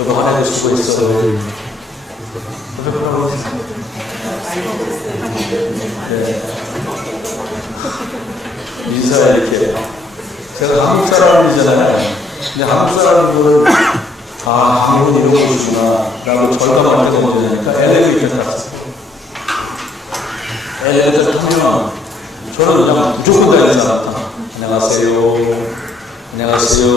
저도 한 해도 수고했어요. 네. 인사 이렇게. 제가 한국 사람이잖아요. 근데 한국 사람들은 한국은 이런 곳이구나 라고 절감할 때가 되니까 엘리베이터에 갔어요. 엘리베이터에 타면 저는 그냥 무조건 가야 되는 사람. 안녕하세요. 안녕하세요.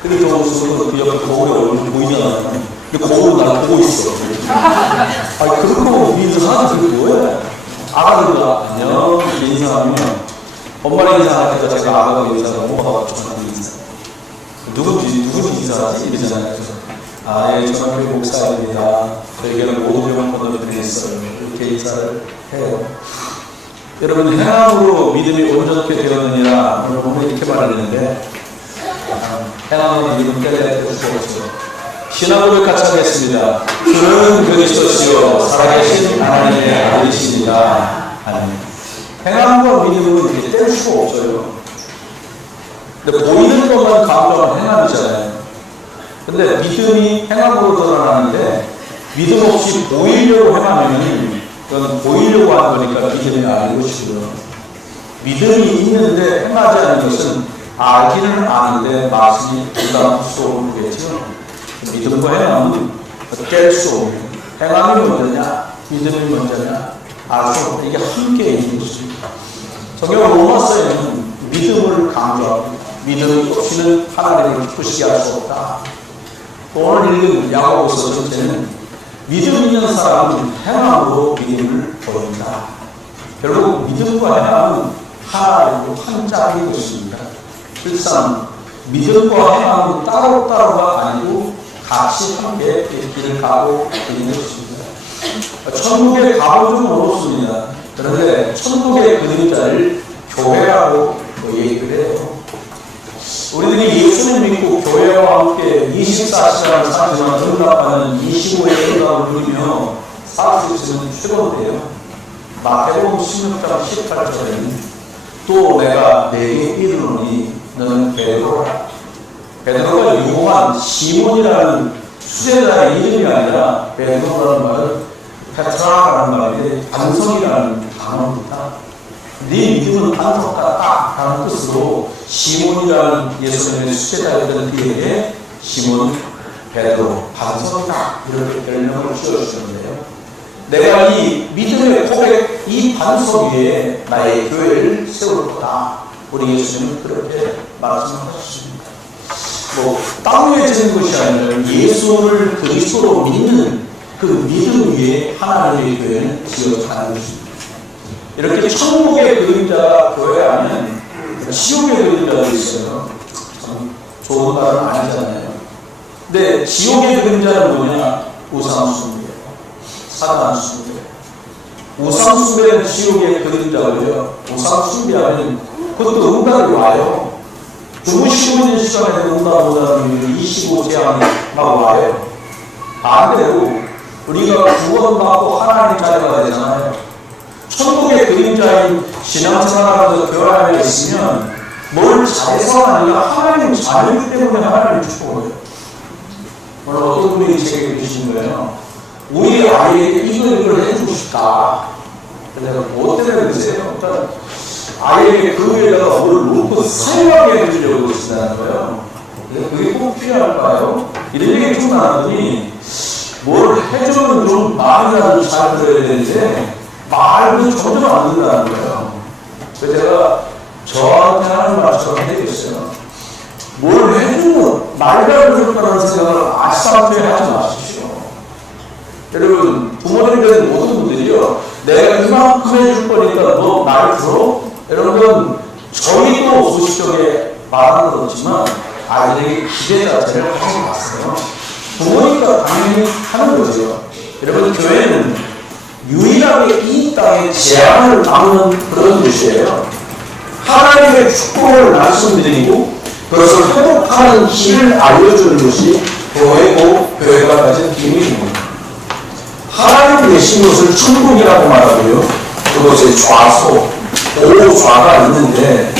근데 정수는 그 옆에 거울에 얼굴이 보이잖아요. 근데 거울은 나를 보고 있어. 그렇고 인사하는 그게 뭐야? 아가들도 안녕 인사하면 엄마랑 인사하니까 제가 아가가 인사하고 엄마가 저한테 인사. 누군지 인사하지? 이러잖아요. 예, 저는 우리 목사입니다. 저에게는 모든 영혼을 드리겠어요. 이렇게 인사를 해요. 여러분, 행함으로 믿음이 온전케 되었느니라 오늘 보면 이렇게 말하는데 행함으로 믿음 깨달아 주시옵소서. 신앙을 같이 하겠습니다. 주는 그리스도시요 살아계신 하나님의 아들이십니다. 아멘. 행함과 믿음은 이렇게 뗄 수가 없어요. 근데 보이는 것만 강조하면 행함이잖아요. 근데 믿음이 행함으로 드러나는데 믿음 없이 보이려고 행하면 그건 보이려고 하는 거니까 믿음이 아닌 것이고요. 믿음이 있는데 행하지 않는 것은 알기는 아는데 말씀이 부담할 수 없겠죠. 믿음과 행함은 깰 수 없는, 행함이 먼저냐 믿음이 먼저냐 알 수 없는, 이게 함께 있는 것입니다. 성경 로마서에는 믿음을 강조합니다. 믿음 없이는 하나님을 기쁘시게 할 수 없다. 오늘 읽은 야고보서 전체는 믿음 있는 사람은 행함으로 믿음을 보인다. 결국 믿음과 행함은 하나이고 한 짝인 것입니다. 실상 믿음과 행함은 따로따로가 아니고 같이 함께 길을 가고 있는 것입니다. 천국에 가보면 좀 어렵습니다. 그런데 천국의 그림자를 교회라고 얘기를 해요. 우리들이 예수를 믿고 교회와 함께 24시간을 살지만 응답하는 25의 응답을 누리며 살 수 있으면 최고인데요. 마태복음 16장 18절에는 또 내가 내게 이르노니 너는 베드로라. 베드로가 유명한 시몬이라는 수제자의 이름이 아니라 베드로라는 말은 페트라라는 말인데 반성이라는 단어입니다. 네 믿음은 반석 같다 라는 뜻으로 시몬이라는 예수님의 수제자였던 그에게 시몬 베드로 반석이다 이렇게 별명을 지어주셨는데요. 내가 이 믿음의 고백 이 반석 위에 나의 교회를 세울 거다. 우리 예수님은 그렇게 말씀하셨습니다. 땅 위에 지는 것이 아니라 예수를 그리스도로 믿는 그 믿음 위에 하나님의 교회는 지어져가는 것입니다. 이렇게 천국의 그림자가 교회 하면 지옥의 그림자가 있어요. 참 좋은 말은 아니잖아요. 근데 지옥의 그림자는 뭐냐? 우상숭배, 사단숭배. 우상숭배는 지옥의 그림자고요. 우상숭배하면 그것도 응답이 와요. 주무시고 있는 시간에 응답 오다는 25제한이 막 와요. 반대로 우리가 구원받고 하나님 자녀가 되잖아요. 천국의 그림자인 신앙생활하면서 교회에 있으면 뭘 잘해서가 아니라 하나님 자녀이기 때문에 하나님을 축복해요. 오늘 어떤 분이 제게 계신 거예요. 우리 아이에게 이걸 해주고 싶다. 내가 뭐 때문에 그러세요? 아이에게 그 위에다가 뭘 놓고 사용하게 해주려고 그러신다는 거예요. 그게 꼭 필요할까요? 이런 얘기 좀 나누더니 뭘 해주면 좀 마음이라도 잘 들어야 되는데 말은 전혀 안 된다는 거예요. 그래서 제가 저한테 하는 말처럼 해드렸어요. 뭘 해주면 말이라도 들었다는 생각을 아시다시피 하지 마십시오. 여러분, 부모님들은 모든 분들이요, 내가 이만큼 해줄 거니까 너 날 들어? 여러분, 저희도 소식적에 말하는 건 없지만 아이들에게 기대 자체를 하지 마세요. 부모니까 당연히 하는 거죠. 여러분, 교회는 유일하게 이 땅에 재앙을 막는 그런 곳이에요. 하나님의 축복을 말씀드리고 그것을 회복하는 길을 알려주는 것이 교회고 교회가 가진 비밀입니다. 하나님 계신 것을 천국이라고 말하고요. 그것에 좌소, 오좌가 있는데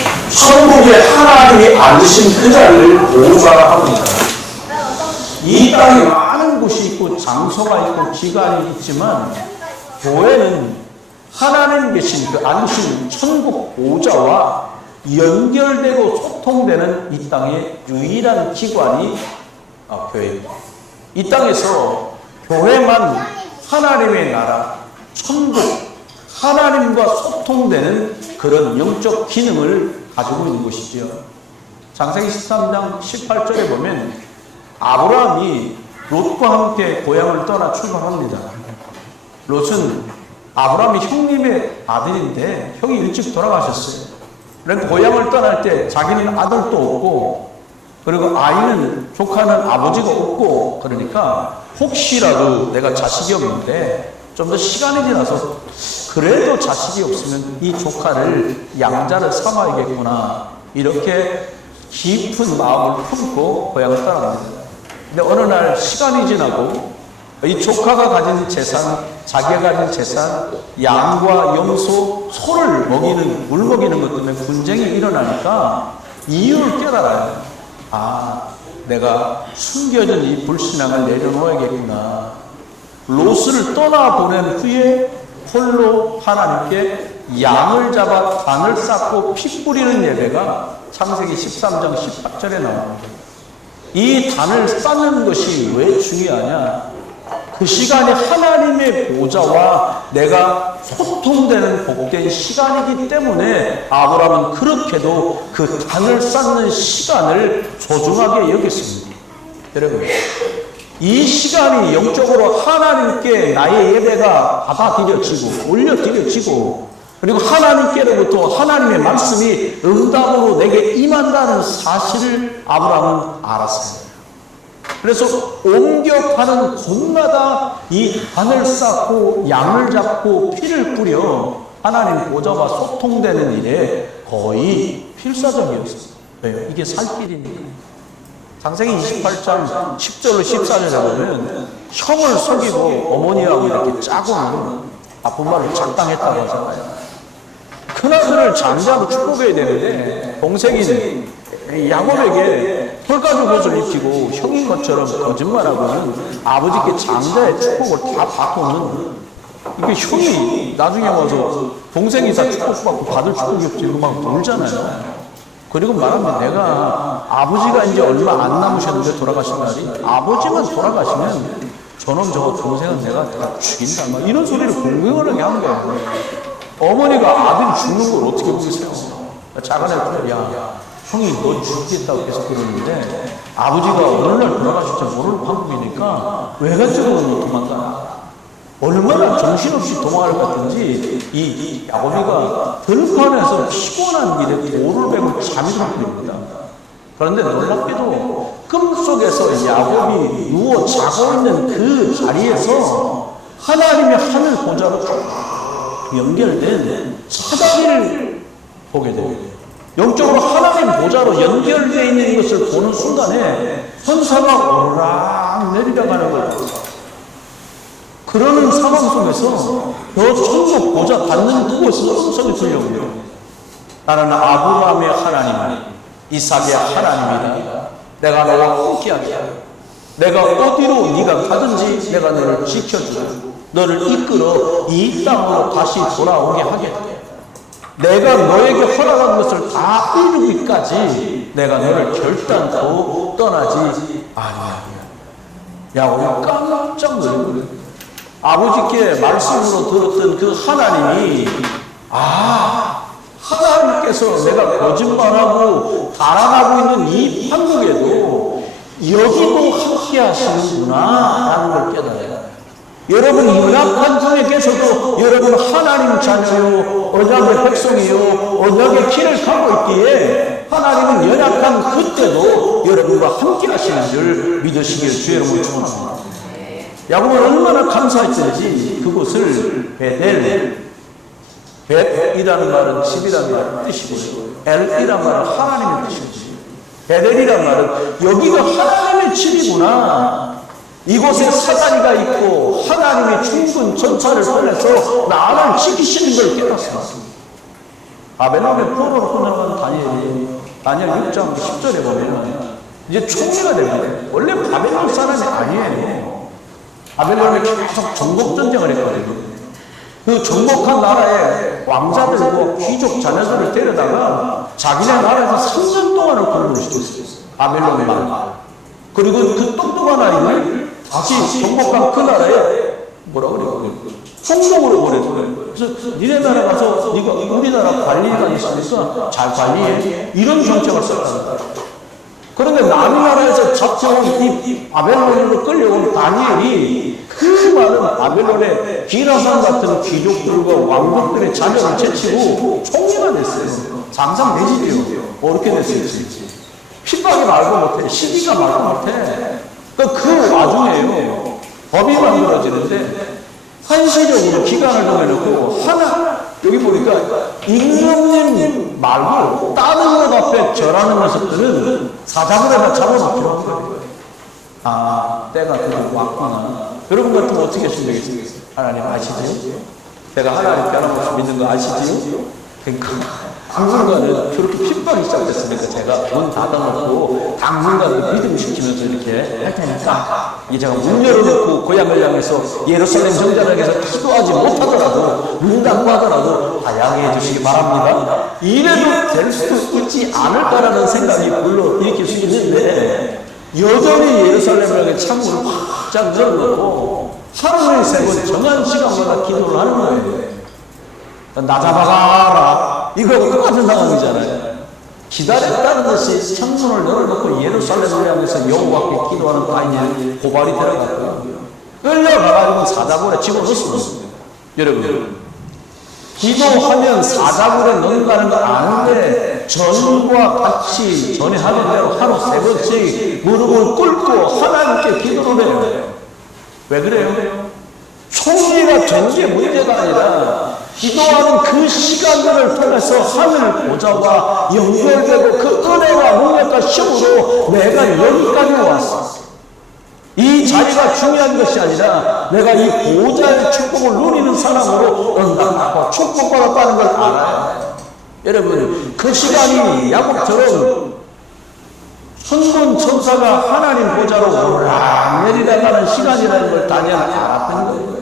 천국에 하나님이 앉으신 그 자리를 보좌라 합니다. 이 땅에 많은 곳이 있고 장소가 있고 기관이 있지만 교회는 하나님 계신 그 앉으신 천국 보좌와 연결되고 소통되는 이 땅의 유일한 기관이 교회입니다. 이 땅에서 교회만 하나님의 나라, 천국, 하나님과 소통되는 그런 영적 기능을 가지고 있는 것이지요. 창세기 13장 18절에 보면 아브라함이 롯과 함께 고향을 떠나 출발합니다. 롯은 아브라함이 형님의 아들인데 형이 일찍 돌아가셨어요. 그래서 고향을 떠날 때 자기는 아들도 없고 그리고 아이는 조카는 아버지가 없고 그러니까 혹시라도 내가 자식이 없는데 좀 더 시간이 지나서 그래도 자식이 없으면 이 조카를 양자를 삼아야겠구나 이렇게 깊은 마음을 품고 고향을 떠납니다. 근데 어느 날 시간이 지나고 이 조카가 가진 재산, 자기가 가진 재산, 양과 염소, 소를 먹이는, 물 먹이는 것 때문에 분쟁이 일어나니까 이유를 깨달아요. 내가 숨겨진 이 불신앙을 내려놓아야겠구나. 롯을 떠나보낸 후에 홀로 하나님께 양을 잡아 단을 쌓고 피 뿌리는 예배가 창세기 13장 18절에 나옵니다. 이 단을 쌓는 것이 왜 중요하냐? 그 시간이 하나님의 보좌와 내가 소통되는 복된 시간이기 때문에 아브라함은 그렇게도 그 단을 쌓는 시간을 소중하게 여겼습니다. 여러분, 이 시간이 영적으로 하나님께 나의 예배가 받아들여지고 올려드려지고 그리고 하나님께로부터 하나님의 말씀이 응답으로 내게 임한다는 사실을 아브라함은 알았습니다. 그래서 옮겨가는 곳마다 이 단을 쌓고 양을 잡고 피를 뿌려 하나님 보좌와 소통되는 일에 거의 필사적이었습니다. 왜요? 이게 살 길이니까. 창세기 28장 10절로 14절에 보면 형을 속이고 어머니하고 이렇게 짜고는 나쁜 말을 작당했다고 하잖아요. 큰아들을 장자로 축복해야 되는데 동생인 야곱에게 털가죽 옷을 입히고 형인 것처럼 거짓말하고는 아버지께 장자의 축복을 다 바꾸는 이게 형이 나중에 와서 동생이 다 축복받고 받을 축복이 없지 이거 막 놀잖아요. 그리고 말하면 내가 아버지가 이제 얼마 안 남으셨는데 돌아가신 날이 아버지만 돌아가시면 저놈 저거 동생은 내가 다 죽인다 막 이런 소리를 공공연하게 한 거예요. 어머니가 아들이 죽는 걸 어떻게 보겠어요? 작은 애들 야 형이 너 죽겠다고 계속 그러는데 아버지가 어느 날 돌아가실지 모르는 방법이니까 외갓집으로 도망가. 얼마나 정신없이 도망할 것 같은지 이 야곱이가 들판에서 피곤한 길에 돌을 베고 잠이 들어버립니다. 그런데 놀랍게도 꿈속에서 야곱이 누워 자고 있는 그 자리에서 하나님의 하늘 보좌로 연결된 사다리를 보게 됩니다. 영적으로 하나님 보좌로 연결되어 있는 것을 보는 순간에 천사가 오르락 내려가는 거예요. 그러는 상황 속에서 저 천국 보좌 받는 그곳에서 음성이 들려옵니다. 나는 아브라함의 하나님, 이삭의 하나님이다. 내가 너와 함께하게 하여 내가 어디로 네가 가든지 내가 너를 지켜주고 너를 이끌어 이 땅으로 다시 돌아오게 하겠다. 내가 너에게 허락한 것을 다 이루기까지 내가 너를 결단코 떠나지 아니하리라. 야곱이 깜짝 놀랐어요. 아버지께 말씀으로 들었던 그 하나님이 하나님께서 내가 거짓말하고 자랑하고 있는 이 한국에도 여기도 함께 하시는구나 라는 걸 깨달아요. 여러분 연약한 중에 계셔도 여러분 하나님 자녀요 언약의 백성이요 언약의 길을 가고 있기에 하나님은 연약한 그때도 여러분과 함께 하시는 줄 믿으시길 주의 이름으로 축원합니다. 야곱은 얼마나 감사했는지 그곳을 벳이라는 말은 집이라는 뜻이고 엘이라는 말은 하나님의 뜻이고 베델이라는 말은 여기가 하나님의 집이구나. 이곳에 사다리가 있고 하나님의 충분 전차를 보내서 나를 지키시는 걸 깨닫습니다. 바벨론의 포로로 끌려간 다니엘 6장 10절에 보면 이제 총리가 됩니다. 원래 바벨론 사람이 아니에요. 바벨론이 계속 정복전쟁을 했거든요. 그 정복한 나라의 왕자들과 귀족 자녀들을 데려다가 자기네 나라에서 3년 동안을 근무시켰어요. 바벨론만. 그리고 그 똑똑한 아이를 다시 정복한 그 나라에 뭐라 그래요? 총독으로 보내줘요. 그래서 니네 나라 가서 네가 우리나라 관리가 있으니까 잘 관리해. 이런 정책을 썼다. 그런데 남나라에서 잡혀온 이 바벨론으로 끌려온 다니엘이 그 많은 바벨론의 기라산 같은 귀족들과 왕족들의 자녀를 제치고 총리가 됐어요. 상상되시죠? 어렵게 됐어요. 핍박이 말고 못해. 시기가 말고 못해. 그 와중에요. 법이 만들어지는데 한시적으로 기간을 정해놓고 하나 여기 보니까 임금님 말고 다른 것 앞에 절하는 녀석들은 사자굴에다 잡아놓기로 거예요. 아, 때가 왔구나. 여러분 같으면 어떻게 하시면 되겠어요? 하나님 아시지요? 내가 하나님 변함없이 믿는 거 아시지요? 그러니까 당분간은 그렇게 핍박이 시작됐으니까 제가 문 닫아놓고 당분간은 믿음 시키면서 이렇게 할 테니까 이제 제가 문 열어놓고 고향을 향해서 예루살렘 성전을 향해서 기도하지 못하더라도 문 닫고 하더라도 다양해 주시기 바랍니다. 이래도 될 수도 있지 않을까라는 생각이 물론 일으킬 수 있는데 여전히 예루살렘을 향해 창문을 확 열어놓고 하루에 3번 정한 시간마다 기도를 하는 거예요. 나 잡아가라. 이거 똑같은 상황이잖아요. 기다렸다는 것이 창문을 열어놓고 예루살렘을 향해서 여호와께 기도하는 다니엘이 고발이 들어갔고요. 끌려가가지고 사자굴에 집어넣었습니다. 여러분, 기도하면 사자굴에 넣는다는 거 아는데 전과 같이 전에 하는 대로 하루 3번씩 무릎을 꿇고 하나님께 기도를 해요. 왜 그래요? 총리가 된 게 문제가 아니라 기도하는 그 시간들을 통해서 하늘 보좌와 연결되고 그 은혜와 능력과 힘으로 내가 여기까지 왔어. 이 자리가 중요한 것이 아니라 내가 이 보좌의 축복을 누리는 사람으로 응답하고 축복받았다는 걸 알아요. 여러분, 그 시간이 야곱처럼 천군 천사가 하나님 보좌로 오락내리다가는 시간이라는 걸 다니엘은 알았던 거예요.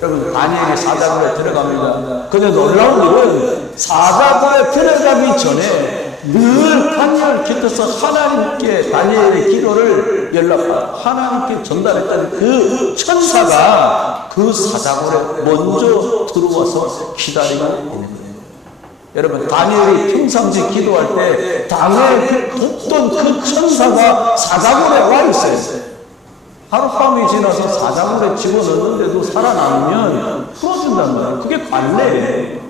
여러분, 다니엘이 사자굴에 들어갑니다. 근데 놀라운 일은 사자굴에 들어가기 전에 늘 다니엘 곁에서 하나님께 다니엘의 기도를 연락하고 하나님께 전달했던 그 천사가 그 사자굴에 먼저 들어와서 기다리고 있는 거예요. 여러분, 다니엘이 평상시 기도할 때 당에 돕던 그 천사가 사자굴에 와 있어요. 하룻밤이 지나서 사자굴에 집어넣는데도 살아남으면 풀어준단 말이에요. 그게 관례예요.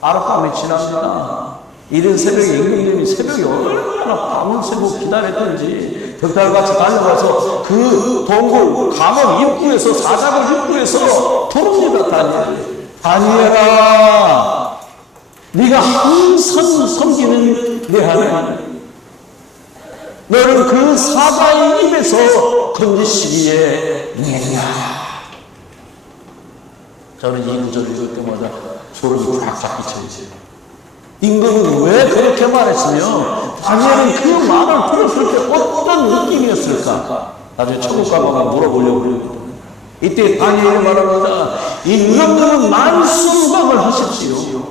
하룻밤이 지납니다. 이른 새벽에 임금님이 새벽에 얼마나 밤을 새고 기다렸던지 벽달같이 달려가서 그 동굴 감옥 입구에서 사자굴 입구에서 부릅니다. 다니엘아, 네가 항상 섬기는 내 하나님, 너를 그 사자의 입에서 건지시기에 내리라. 저는 이 구절을 읽을 때마다 소름이 쫙쫙 끼쳐지죠. 임금은 왜 그렇게 말했으며 다니엘은 그 말을 들었을 때 어떤 느낌이었을까? 나중에 천국 가봐가 물어보려고. 이때 다니엘이 말합니다. 임금은 만수무강을 하십시오.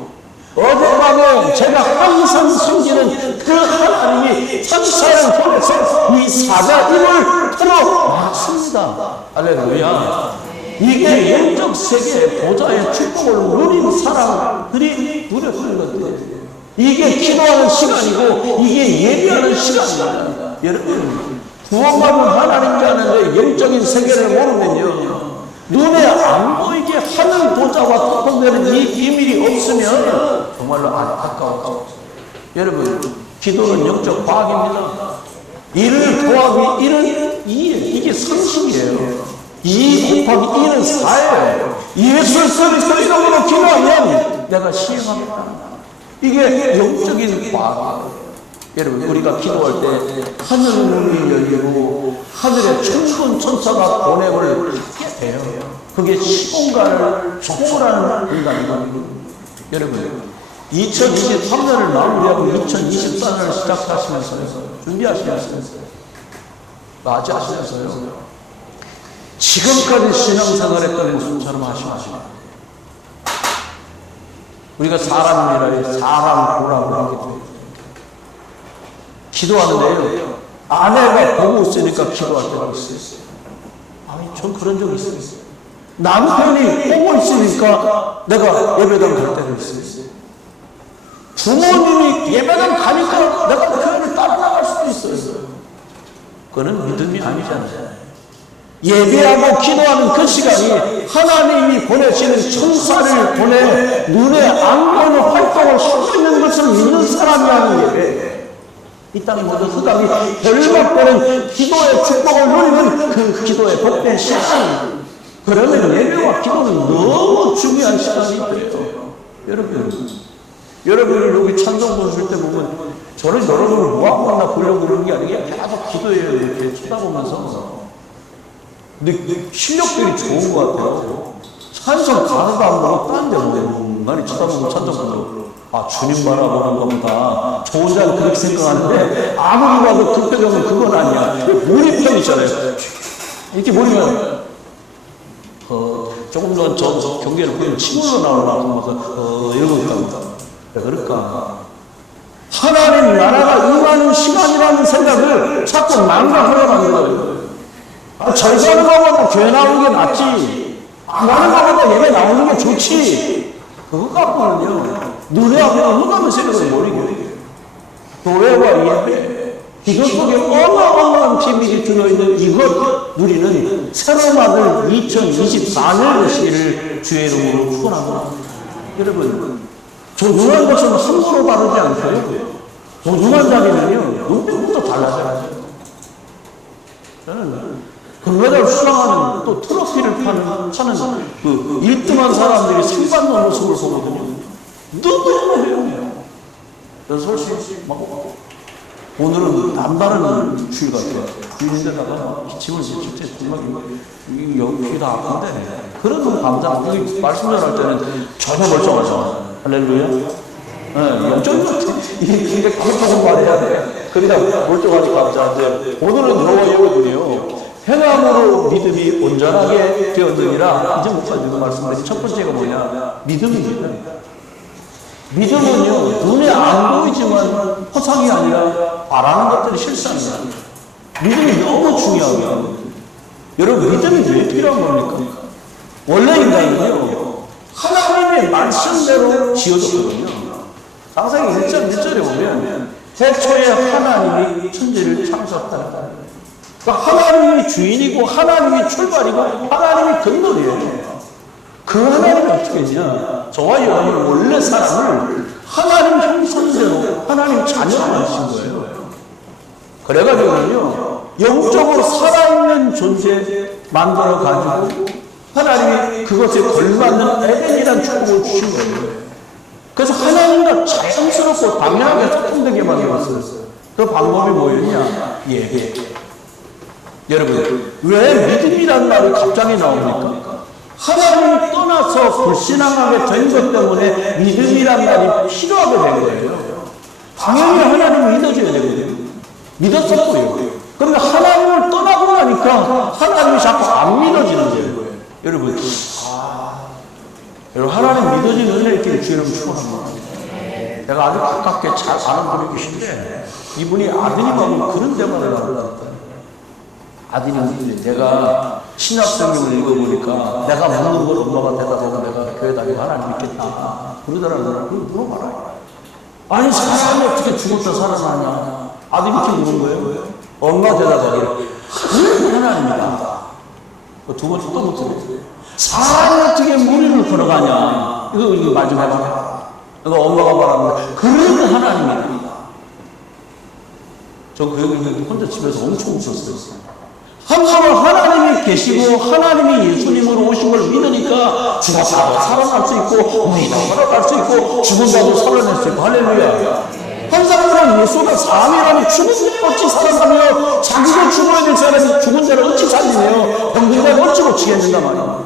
어젯밤에 제가 항상 섬기는 그 하나님이 천사를 보내서 이 사자 입을 틀어놨습니다. 할렐루야. 이게 영적 세계의 보좌의 축복을 누리는 사람들이 누렸던 것들. 이게 기도하는 시간이고 이게 예배하는 시간입니다. 여러분, 구원받은 하나님이 아는데 영적인 세계를 모르면요, 눈에 안 보이게 하늘 보좌와 통통되는 이 비밀이 없으면 정말로 안타까워. 여러분, 기도는 영적 과학입니다. 1을 더하기 1은 2, 이게 상식이에요. 2 곱하기 2는 4예요. 예수 그리스도 이름으로 기도하면 내가 시행하겠다. 이게 영적인 과학이에요. 여러분, 우리가 기도할 때 하늘 문이 열리고 하늘의 천군 천사가 보냄을 하게 돼요. 그게 시공간을 초월하는 인간이거든요. 여러분, 2023년을 마무리하고 2024년을 시작하시면서요. 준비하시면서요. 맞이하시면서요. 지금까지 신앙생활했던 모습처럼 하시면 우리가 사람이라 사람 보라고 하게 돼요. 기도하는데요. 아내가 보고 있으니까 기도할 때가 있어요. 아니, 전 그런 적이 있어요. 남편이 보고 있으니까 내가 예배당 갈 때가 있어요. 부모님이 예배당 가니까 내가 교회를 따라 나갈 수도 있어요. 그거는 믿음이 아니잖아요. 예배하고 기도하는 그 시간이 하나님이 보내시는 천사를 보내 눈에 안 보이는 활동을 하고 있는 것을 믿는 사람이 하는 예배. 이 땅의 모든 흑암이 결박되는 기도의 축복을 누리는 그 기도의 복된 시간. 그러면 예배와 기도는 너무 중요한 시간이 돼요. 여러분 여기 찬송 보실 때 보면 저는 여러분을 뭐하고 만나 보려고 그러는 게 아니라 계속 기도해요. 이렇게 쳐다보면서. 근데 실력들이 좋은 것 같아요. 찬송 가사도 안 보고 딴 데 보고 많이 쳐다보면 찬송 보고 아, 주님 바라보는 겁니다. 저 혼자는 그렇게 생각하는데 아무리 봐도 그 표정은 그건 아니야. 몰입형 있잖아요. 이렇게 몰입하면 조금 전 저 경계를 보면 침울로 나오면서 이러고 있다고. 왜 그럴까? 하나님 나라가 임하는 시간이라는 생각을 자꾸 망각하려 하는 거예요. 아, 절사하는 것보다 교회 나오는 게 낫지. 안 가는 것보다 예배 나오는 게 좋지. 그거 갖고는요. 눈에 앞에 흑암의 세력을 모르게. 교회와 예배, 기도 속에 어마어마한 비밀이 들어있는 이것 누리는 새로 맞을 2024년 시를 주의 이름으로 축원합니다. 여러분, 조중한 것은 함부로 바르지 않고요. 조중한 자리는요, 눈빛부터 달라져요. 저는 금메달 수상하는 또 트로피를 파는 그 1등한 사람들이 상 받는 모습을 보거든요. 너무너무 그래서 솔직히 막 오늘은 남다른 주일 같아요. 주일인데다가 기침을 진짜 정말 귀가 아픈데 그래도 감사합니다. 말씀 전할 때는 전혀 멀쩡하죠. 할렐루야. 네, 영적으로 이게 조금 말해야 돼. 그러니까 멀쩡하니 감사한데 오늘은 여호와 여러분이요. 행함으로 믿음이 온전하게 되었느니라. 이제 목사님도 말씀드린 첫 번째가 뭐냐? 믿음입니다. 믿음은요, 눈에 안 보이지만 허상이 아니라 바라는 것들이 실상이 아닙니다. 믿음이 너무 중요하거든요. 여러분, 믿음이 왜 필요한 겁니까? 원래 인간은요, 하나님의 말씀대로 지어졌거든요. 창세기 1장 1절에 보면, 태초에 하나님이 천지를 창조했다. 그러니까 하나님이 주인이고, 하나님이 출발이고, 하나님이 근본이에요. 그 하나님이 어떻게 했냐? 저와 여러분은 원래 사람을 하나님 형상대로 하나님 자녀로 만드신 거예요. 그래가지고요, 영적으로 살아있는 존재 만들어가지고 하나님이 그것에 걸맞는 에덴이라는 축복을 주신 거예요. 그래서 하나님과 자연스럽고 당연하게 소통되게 만들었어요. 그 방법이 뭐였냐? 예배. 여러분, 왜 믿음이라는 말이 갑자기 나옵니까? 하나님을 떠나서 불신앙하게 된 것 때문에 믿음이란 말이 필요하게 된 거예요. 당연히 하나님을 믿어줘야 되거든요. 믿었었고요. 그런데 하나님을 떠나고 나니까 하나님이 자꾸 안 믿어지는 거예요. 여러분, 여러분 하나님 믿어지는 은혜를 끼리 주의를 축원합니다. 내가 아주 가깝게 잘 아는 분이 계신데 이분이 아드님하고 그런 대화를 나누었다. 아드님이 내가 신약성경을 읽어보니까 내가 묻는 걸 엄마가 대답하고 내가 교회 다니고 하나님 믿겠다 그러더라고요. 그걸 물어봐라. 아니 사람이 어떻게 죽었다 살아나냐. 아들이 이렇게 묻는 거예요. 엄마 대답하기를 하나님이다. 두 번째 또 묻더래요. 사람이 어떻게 무리를 걸어가냐. 이거 마지막에 이거 엄마가 말합니다. 그러면 하나님이다. 저 그 얘기 혼자 집에서 엄청 웃었어요. 한번은 하나님이 계시고 하나님이 예수님으로 오신 걸 믿으니까 죽었다고 살아날 수 있고 우리도 살아날 수 있고 죽은 자도 살아날 수 있고 할렐루야. 한 사람은 예수가 사람이라면 죽은 자를 어찌 살아나며 자기가 죽어야 될 사람이 죽은 자를 어찌 살리며 병든 자를 어찌 고치겠는가 말이야.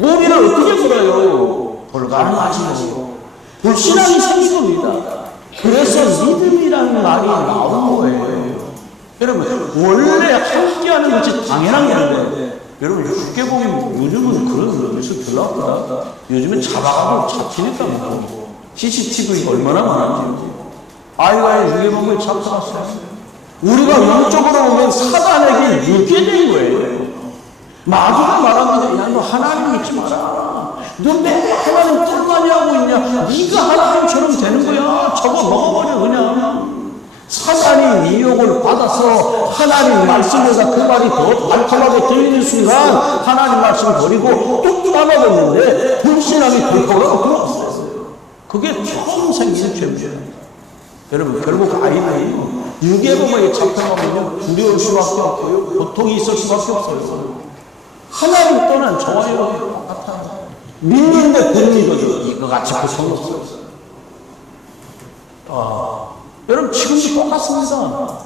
우리를 어떻게 풀어요? 돌가는 아시고 불신앙이 생긴 겁니다. 그래서 믿음이라는 말이 나온 거예요. 여러분, 원래 함께하는 것이 당연한 건데, 여러분, 쉽게 보면 요즘은 그런 것이 별로 없다. 요즘은 잡아가도 잡히니까 뭐. CCTV가 얼마나 많은지. 아이가 유괴범을 잡아갔어요. 우리가 영적으로 보면 사단에게 유괴된 거예요. 마귀가 말합니다. 야, 너 하나님 믿지 마라. 너 왜 하나님 꿀까지 하고 있냐? 네가 하나님처럼 되는 거야. 저거 먹어버려 그냥. 사단이 미혹을 받아서 하나님 말씀에서 그 말이 더 달콤하게 들리는 순간 하나님 말씀을 버리고 뚝 따라버렸는데 불신앙이 덜컥하고 들어왔어요. 그게 처음 생긴 죄입니다. 여러분, 결국 아이들이 유괴범에게 잡혀가면 두려울 수밖에 없고요. 고통이 있을 수밖에 없어요. 하나님 떠난 저와 여러분이 똑같아요. 믿는데 못 믿어요. 이거 같이 고통 없어요. 여러분, 지금도 똑같습니다.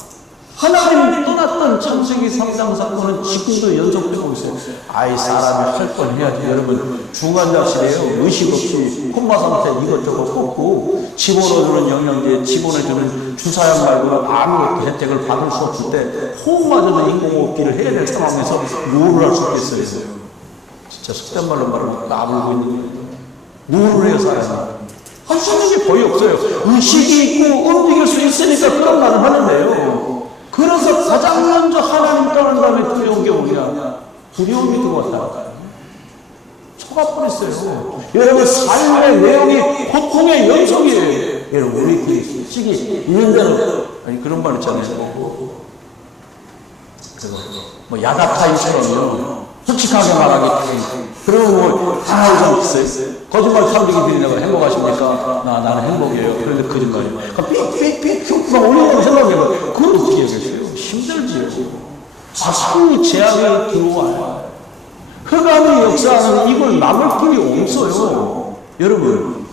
하나님이 떠났던 창세기 3장 사건은 지금도 연속되고 있어요. 아이, 사람이 할 뻔 해야지. 여러분, 중환자실에요. 의식 없이 콤마 상태 이것저것 꽂고 집어넣어주는 영양제, 집어넣어주는 주사약 말고는 아무것도 혜택을 받을 수 없을 때 호흡마저도 인공호흡기를 해야 될 상황에서 뭐를 할 수 있겠어요? 진짜 속된 말로 말하면 나불고 있는 거예요. 뭐를 해야 살아요? 할 수 있는 게 거의 없어요. 의식이 있고 움직일 수 있으니까 그런 말을 하는데요. 그래서 가장 먼저 하나님 떠난 다음에 두려운 게 뭐냐? 두려움이 들어왔다. 속아버렸어요. 여러분, 삶의 내용이 고통의 연속이에요. 여러분, 우리 의식이 있는 대로, 아니, 그런 말 있잖아요. 뭐, 야다타이처럼요. 솔직하게 말하기. 그러면 뭐, 다 알고 있어요. 거짓말 탐지기 드리냐고 행복하십니까? 나는 행복이에요. 그런데 거짓말이에요. 그럼 삑, 막 올리려고 생각해봐요. 그걸 어떻게 해야겠어요? 힘들지요. 자꾸 제약이 들어와요. 흑암의 역사는 이걸 막을 길이 없어요. 여러분,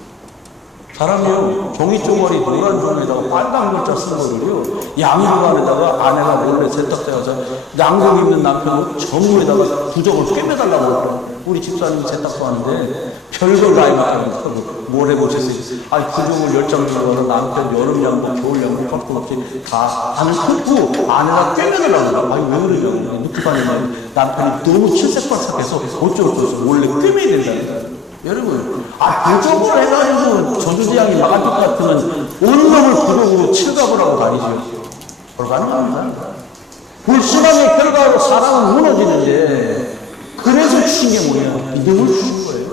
사람이요, 종이 쪼가리 노란 종에다가 빨간 글자 쓴 거를요, 양육안에다가 아내가 몰래 세탁대가서 양복 입는 남편을 전부에다가 부적을 꿰매달라고 그러더라고요. 우리 집사님이 세탁도 하는데 별걸 다 해놨다고 뭘 해보셨어요? 아니, 부적을 10장 들어가서 남편 여름 양복, 겨울 양복, 컷도 없이 다 안을 뜯고 아내가 꿰매달라고 그러더라고요. 아니, 왜 그러냐고. 늑두반이면 남편이 너무 칠색발색해서 어쩌고저쩌고 몰래 꿰매야 된다는. 여러분, 부적으로 해가지고 저주대왕이 막을 것 같으면 온몸을 부적으로 칠갑을 하고 다니죠. 불가능합니다. 불신앙의 결과로 사람은 무너지는데, 그래서 주신 게 뭐냐? 믿음을 주신 거예요.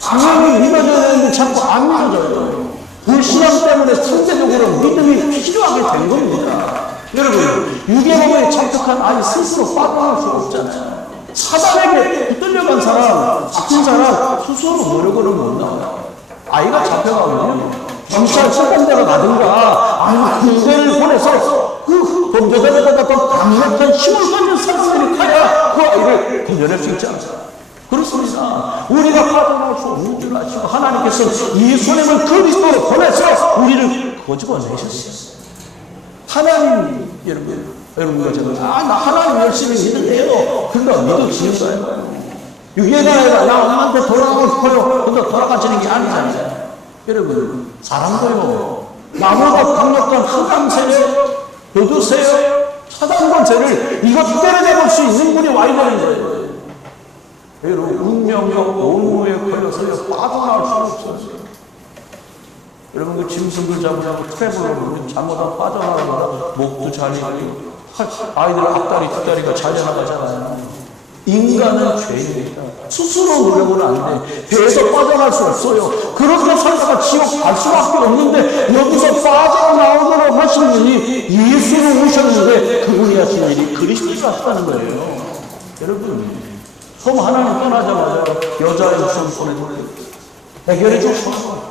당연히 믿어져야 되는데 자꾸 안 믿어져요. 불신앙 때문에 상대적으로 믿음이 필요하게 된 겁니다. 여러분, 유괴범에 잡혔한 아이 스스로 빠져나올 수 없잖아요. 사단에게 붙들려간 사람, 잡힌 사람 스스로 노력을 못 나와요. 아이가 잡혀가면 경찰 수감대가 가든가 아니면 군대를 보내서 그 범죄자들에다가 더 강력한 힘을 가진 사람들이 가야 그 아이를 건져낼 수 있지 않습니까? 그렇습니다. 우리가 빠져나올 수 없는 줄 아시고 하나님께서 예수님을 그리스도로 보내서 우리를 거집어내셨어요. 하나님, 여러분과 저도, 나 하나님 열심히 믿는데요. 그러니까 믿어지는 거예요. 유괴가 아니라 나 엄마한테 돌아가고 싶어요. 근데 돌아가지는 게 아니잖아요. 여러분, 사람도요, 나보다 강력한 흑암 세력, 도두 세력, 차단권 세를 이것 때려잡을 수 있는 분이 와야 되는 거예요. 여러분, 운명과 오무에 걸려서 빠져나올 수가 없어요. 여러분, 그 짐승들 잡으려고 트래블로 잘못하면 빠져나가다가 목도 잘리고 아이들 앞다리 뒷다리가 잘려나가잖아요. 인간은 죄입니다. 스스로 노력은 안 돼. 죄에서 빠져날 수 없어요. 그렇게 살다가 지옥 갈 수밖에 없는데 여기서 빠져나오도록 하신 분이 예수로 오셨는데 그분이 하신 일이 그리스도가 하셨다는 거예요. 여러분, 처음 하나님 떠나자마자 여자의 손 보내주고 해결해 주셨어요.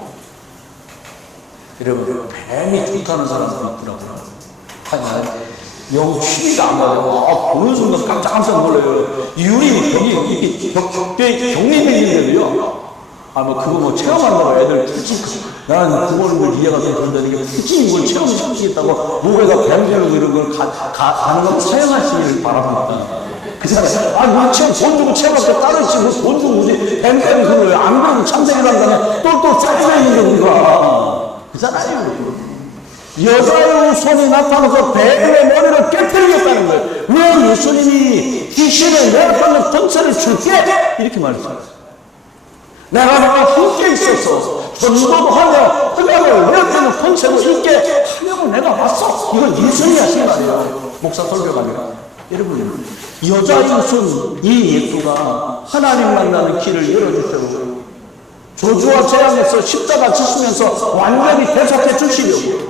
여러분, 뱀이 좋다는 사람도 있더라고요. 영 취미가 안 맞아요. 보는 순간 깜짝 놀라요. 유리 벽이 벽에 경림이 있는데도요. 그거 체험한다고 애들 특징, 나는 그거를 이해가 된다는 게 특징 이걸 체험시키겠다고 목에다 뱀 걸고 이런 걸 가는 걸 사용하시길 바랍니다. 그 그잖아요. 아, 우리 돈 주고 채밖에 따르지, 돈 주고 우리 뱅뱅이 그걸 안 그러면 참새기란다네. 똘똘 쌓여 있는데, 우리가. 그잖아요. 여자의 손이 나타나서 뱀의 머리를 깨뜨리겠다는 거예요. 왜 예수님이 귀신을 내어받는 권세를 줄게? 이렇게 말했어요. 내가 너와 함께 있어서 전도하며 흑암을 내어받는 권세를 줄게 하려고 내가 왔어. 이걸 예수님이 하신 말이에요. 목사 설교가 아니라. 여러분, 여자의 손, 이 예수가 하나님 만나는 길을 열어주세요. 저주와 재앙에서 십자가 지시면서 완전히 대속해 주시려고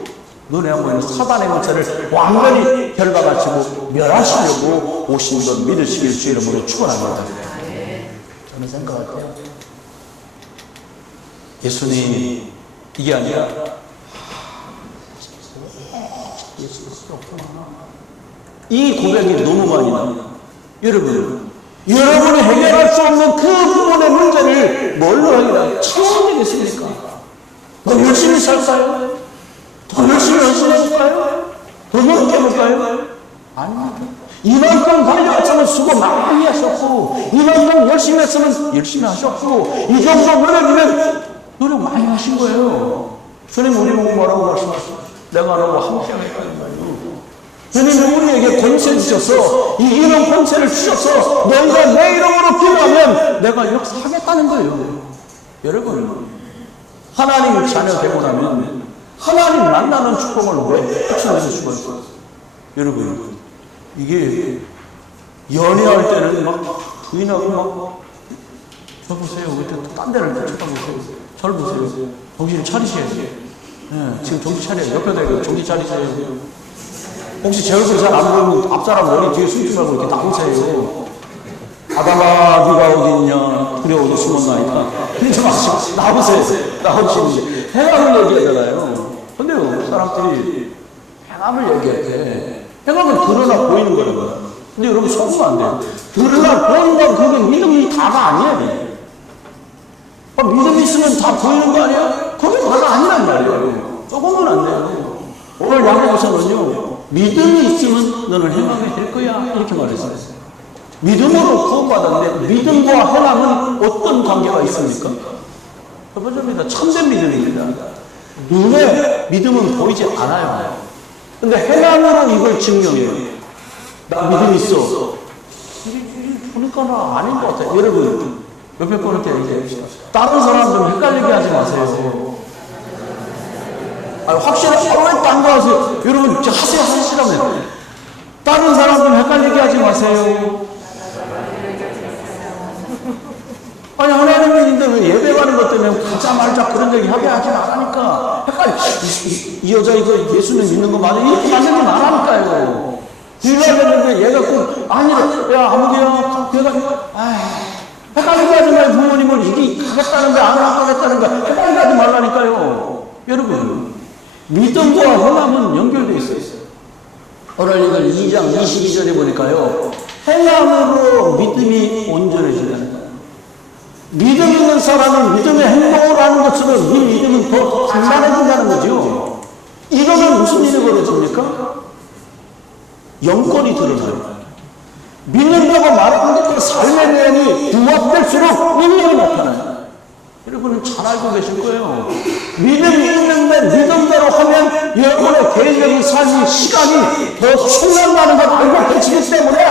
눈에 안 보이는 사단의 권세를 완전히 결박하시고 멸하시려고 오신 것 믿으시길 주 이름으로 축원합니다. 저는 생각할게요. 예수님 이게 아니라 이 고백이 너무 많이 나옵니다. 여러분이 해결할 수 없는 그 부분의 문제를 뭘로 해결해야 되겠습니까? 더 열심히 살까요? 더 열심히 해볼까요? 더 넓게 해볼까요? 아닙니다. 이만큼 달려왔으면 수고 많이 하셨고, 이만큼 열심히 했으면 열심히 하셨고, 이 정도 노력이면 노력 많이 하신 거예요. 주님, 우리 보고 뭐라고 말씀하셨어요? 내가 너와 함께 하겠다는 말이에요. 주님이 우리에게 권세 주셔서, 이 이런 권세를 주셔서, 너희가 내 이름으로 기도하면 내가 역사하겠다는 거예요. 여러분, 하나님 자녀 되고 나면, 하나님 만나는 축복을 왜 붙여내서 주어요? 여러분, 이게 연애할 때는 막 부인하고 막 저 보세요. 딴 데를 쳐다보세요. 절 보세요. 정신 차리셔야죠. 네, 지금 정신 차려요. 옆에 대고 정신 차리셔야 혹시 제 얼굴 잘 안 보이면 앞사람 머리 뒤에 숨지 말고 이렇게 나오세요. 아담아, 네가 어디 있냐? 그래, 어디 숨었나이까? 그러지 마시고, 나오세요. 나오시는데. 행함을 얘기하잖아요. 근데요, 사람들이 행함을 얘기할 때, 행함은 드러나 보이는 거라고요. 근데 여러분, 속으면 안 돼요. 드러나 보이는 건 그게 믿음이 다가 아니에요. 믿음이 있으면 다 보이는 거 아니야? 그게 다가 아니란 말이에요. 조금은 안 돼요. 오늘 야고보서는요, 믿음이 있으면 너는 행함이 될 거야. 이렇게 말했어요. 믿음으로 구원받았는데, 믿음과 행함은 어떤 관계가 있습니까? 첫 번째입니다. 참된 믿음입니다. 눈에 믿음은 보이지 않아요. 근데 행함으로 이걸 증명해요. 나 믿음 있어. 보니까 나 아닌 것 같아요. 여러분, 몇백 번한테 얘기해봅시다. 다른 사람 좀 헷갈리게 하지 마세요. 확실하게 왜 딴 거 하세요? 여러분, 하시라면. 다른 사람 좀 헷갈리게 하지 마세요. 아니, 하나님인데 왜 예배 가는 것 때문에 가자 말자 그런 얘기 하게 하지 말라니까. 이 여자 이거 예수님 믿는 거 맞아? 이렇게 만들지 말라니까요. 뒤집었는데 얘가 꼭, 아니래. 야, 아무개야. 얘가, 헷갈리게 하지 마요. 부모님을 이게 하겠다는 거, 안 하겠다는 거. 헷갈리게 하지 말라니까요. 여러분, 믿음과 행함은 연결되어 있어요. 오늘 이걸 2장 22절에 보니까요. 행함으로 믿음이 온전해지는 믿음 있는 사람은 믿음의 행동을 하는 것처럼 이 믿음은 더 단단해진다는 거죠. 이거는 무슨 일이 벌어집니까? 영권이 드러나요. 믿는다고 말하는 게 삶의 내용이 부합될수록 능력이 나타나요. 여러분은 잘 알고 계실 거예요. 믿음이 있는데 믿음대로 하면 여러분의 개인적인 삶의 시간이 더 충만하는 걸 알고 계시기 때문에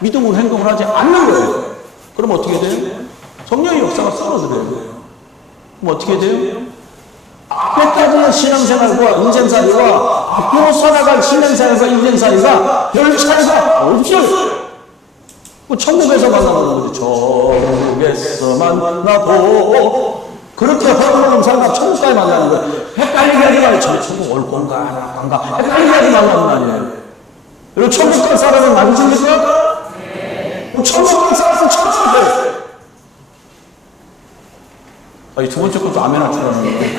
믿음으로 행동을 하지 않는 거예요. 그럼 어떻게 돼요? 성령의 역사가 떨어져요. 그럼 어떻게 돼요? 앞에까지는 신앙생활과 인생살이와 앞으로 살아갈 신앙생활과 인생살이가 별 차이가 없어요. 천국에서 만나는 거죠. 천국에서 만나도 그렇게 허물은 사람 천국까지 만나는 거예요. 헷갈리게 하지 말고 저 천국 올 건가 안 가. 헷갈리게 하지 말라는 거 아니에요. 여러분 천국 갈 사람은 맞으십니까? 네. 천국 갈 사람은 천국 돼요. 이 두 번째 것도 아멘 하줄 알았는데.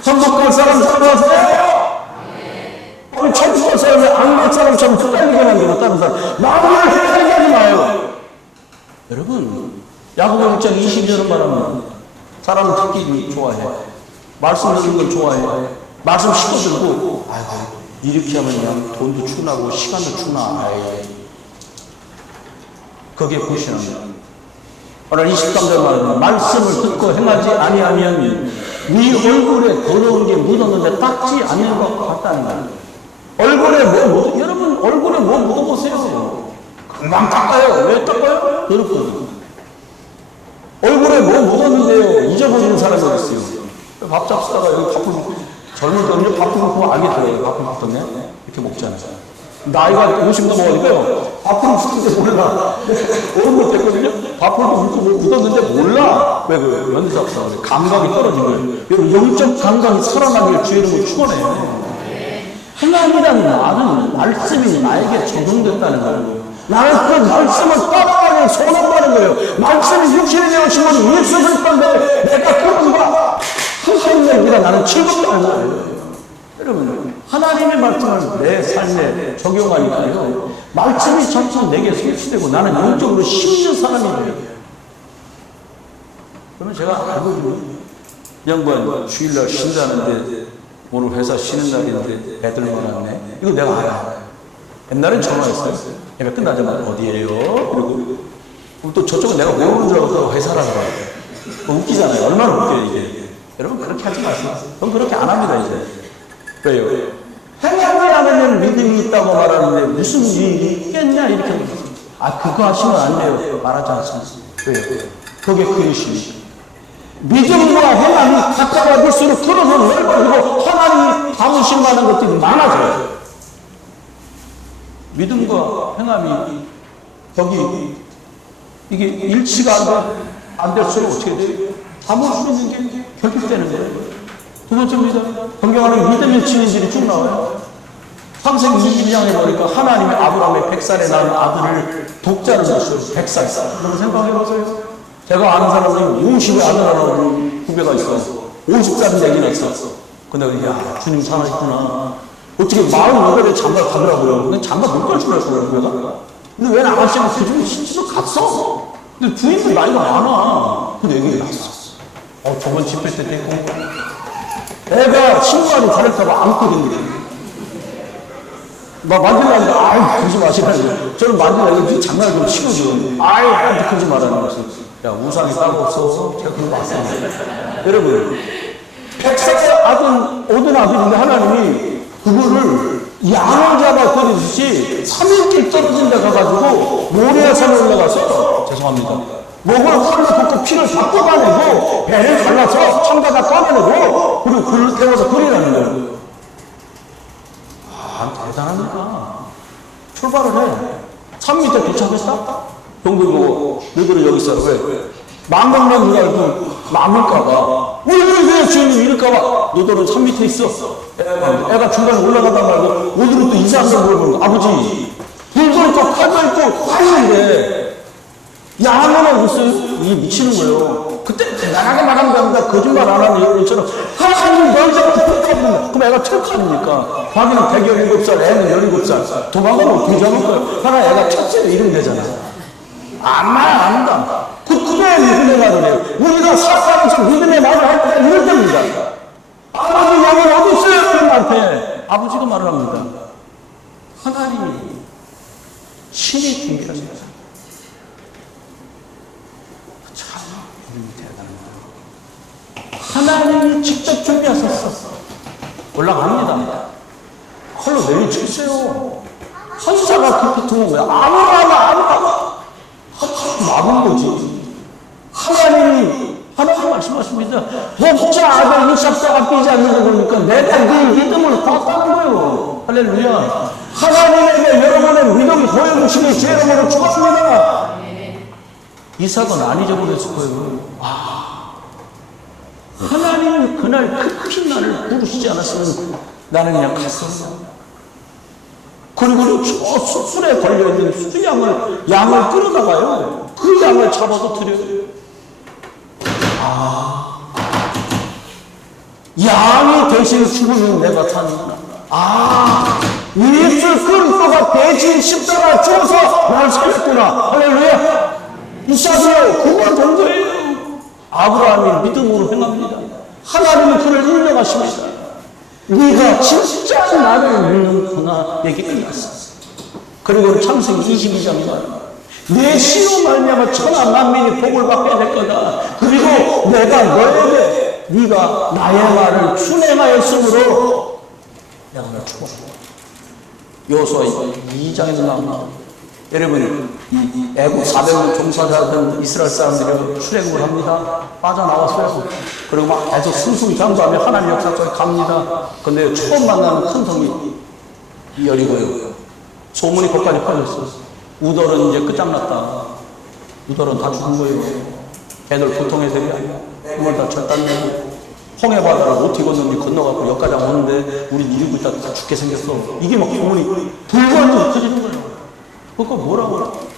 천국 갈 사람 찾아왔어요? 천국 갈 사람이 안 갈 사람처럼 헷갈리게 만들고 다른 사람. 마음을 헷갈리게 하지 마요. 여러분, 야고보 1장 22절은 말하면 사람은 듣기 좋아해. 말씀 듣는 걸 좋아해. 말씀 씹어들고, 아이고, 이렇게 하면 그냥 돈도 추나고 시간도 추나. 거기에 불신합니다. 오늘 23절만 말씀을 듣고 행하지 아니하면 네 얼굴에 더러운 게 묻었는데 닦지 않는 것 같다는 거예요. 얼굴에 여러분 얼굴에 뭐 묻어보세요. 금방 닦아요. 왜 닦아요? 더럽거든요. 얼굴에 뭐 묻었는데요. 잊어버리는 사람이 있어요. 밥 잡수다가 여기 밥을 젊은 때는 밥을 먹고 알게 들어요. 밥을 먹던데 이렇게 먹잖아요. 나이가 50 넘어가니까요. 밥을 먹는데 몰라. 어른 됐거든요. 밥을 먹고 묻었는데 몰라. 왜 그 연습사가 감각이 떨어진 거예요. 여러분 영적 감각이 살아나길 주의 이름으로 축원해요. 하나님이라는 말은 말씀이 나에게 적용됐다는 거예요. 나는 그 말씀을 따라가는 소원한다는 거예요. 말씀이 육신이 되어진 건 예수 그리스도인데 내가 그런가 하나님이라 나는 즐겁다는 거예요. 여러분 하나님의 말씀을 내 삶에 적용하니까요. 말씀이 점점 내게 성취되고 나는 영적으로 심는 사람이 돼요. 그러면 제가 알고 있는 양반 주일날 쉰다는데 오늘 회사 쉬는 날인데 애들 많았네. 이거 내가 알아요. 옛날엔 전화했어요. 예배 끝나자마자 어디에요? 그리고 또 저쪽은 내가 모르는 줄 알고 회사라는 거예요. 웃기잖아요. 얼마나 웃겨요 이게. 여러분 그렇게 하지 마세요. 그럼 그렇게 안 합니다 이제. 왜요? 행하지 않으면 믿음이 있다고 말하는데 무슨 일이 있겠냐 이렇게 그거 하시면 안 돼요. 말하지 않습니다. 왜요? 그게 그릇이 믿음과 행함이 가까워질수록 그릇은 넓어지고 하나님이 담으신 많은 것들이 많아져요. 믿음과 행함이 여기 이게 일치가 안 될수록 어떻게 돼요? 담을 수 있는 게 결핍되는 거예요. 두 번째입니다. 성경하는 믿음의 증인들이 쭉 나와요. 창세기 22장에 보니까 하나님이 아브라함의 100살에 낳은 아들을 독자를 줬어요. 100살. 여러분 생각해보세요. 제가 아는 사람은 50에 아들 하나 후배가 있어. 50살은 되긴 했어. 근데 야 주님 살아있구나. 어떻게 48에 장가 가더라고요. 근데 장가 못 갈 줄 알았어요, 후배가. 근데 왜 나갔으면 그 중에 신지도 갔어. 근데 부인도 나이가 많아. 근데 얘기 났어. 저번 집회 때 됐고. 애가 친구한테 다를까봐 안거든요. 막 만질라는데, 그러지 마시라고. 저는 만질라고 장난을 좀 치거든요. 그러지 말라는 거죠. 야, 우상이 따로 없어. 제가 그런 거 봤습니다. 여러분, 100살 얻은 아들인데 하나님이 그거를 양을 잡아 들이듯이 3일길 떨어진 데 가가지고 모리아산에 올라가서, 죄송합니다. 목을 홀로 걷고 피를 다 뽑아내고 배를 갈라서 창자가 꺼내내고 그리고 불을 태워서 끓이라는 거예요. 대단합니다. 출발을 해. 산 밑에 도착했다? 동굴 보고 너희들은 여기 있어. 왜? 망각만 누가 알고 남을까봐. 왜 주인님 이럴까봐. 너희들은 산 밑에 있어. 애가 중간에 올라가다 말고 오늘은 또 이상한 걸 물어보는 거. 아버지 불도 있고 칼도 있고 다 있는데 양은 없어요. 이게 미치는 거예요. 그때 대단하게 말하는 겁니다. 거짓말 안 하는 여러분처럼 하나님 널 잡고 툭하면 그럼 애가 척하니까 자기는 117살, 애는 17살 도망가면 어떻게 잡을 거예요? 하나 애가 첫째로 이름 되잖아. 말 안 한다. 그래 믿음의 말을 해요. 우리가 사사로서 믿음의 말을 할 때가 이럴 때입니다. 아버지 양은 어디 있어요? 그런한테 아버지가 말을 합니다. 하나님이 신이 준비합니다. 하나님이 직접 준비하셨어. 올라갑니다. 칼로 내리쳤어요. 천사가 그렇게 두는 거야. 아무나 막은 거지. 하나님 말씀하십니다. 목자 아들 이삭사가 뛰지 않는 거 보니까 내가 네 믿음을 봤다는 거예요. 할렐루야. 하나님에게 여러분의 믿음이 보여주시니 제 이름으로 축하합니다. 이삭은 안 잊어버렸을 거예요. 하나님은 그날 큰 나를 부르시지 않았으면 나는 그냥 갔었어. 그리고 저 수술에 걸려있는 양을 끌어다가요. 그 양을 잡아서 드려요. 양이 대신 죽으면 내가 사는구나. 예수 그리스도가 대신 십자가 죽어서 나를 살렸구나. 할렐루야. 이삭이요, 그걸 본 거예요. 아브라함이 믿음으로 행합니다. 하나님은 그를 인정하십니다. 네가 진짜 나를 믿는구나 얘기 끝났어. 그리고 창세기 22장에 내 씨로 말미암아 천하 만민이 복을 받게 될 거다. 그리고 내가 너에게 네가 나의 말을 준행하였으므로 내가 너를 축복한다. 여호수아 2장에서 나옵니다. 여러분, 이 애국 400년 종사자던 이스라엘 사람들이 출애굽을 합니다. 빠져나왔어요. 그리고 막 계속 승승장구하며 하나님 역사 속에 갑니다. 근데 처음 만나는 큰 성이 여리고요. 소문이 거기까지 퍼졌어요. 우덜은 이제 끝장났다. 우덜은 다 죽은 거예요. 애들 보통의 애들이 아니야. 그걸 다 절단내고 홍해 바다를 어떻게 건너는지 건너가고 여기까지 오는데 우리 이러고 있다 다 죽게 생겼어. 이게 막 소문이 불거지고 터지는 거예요. 그거 뭐라고?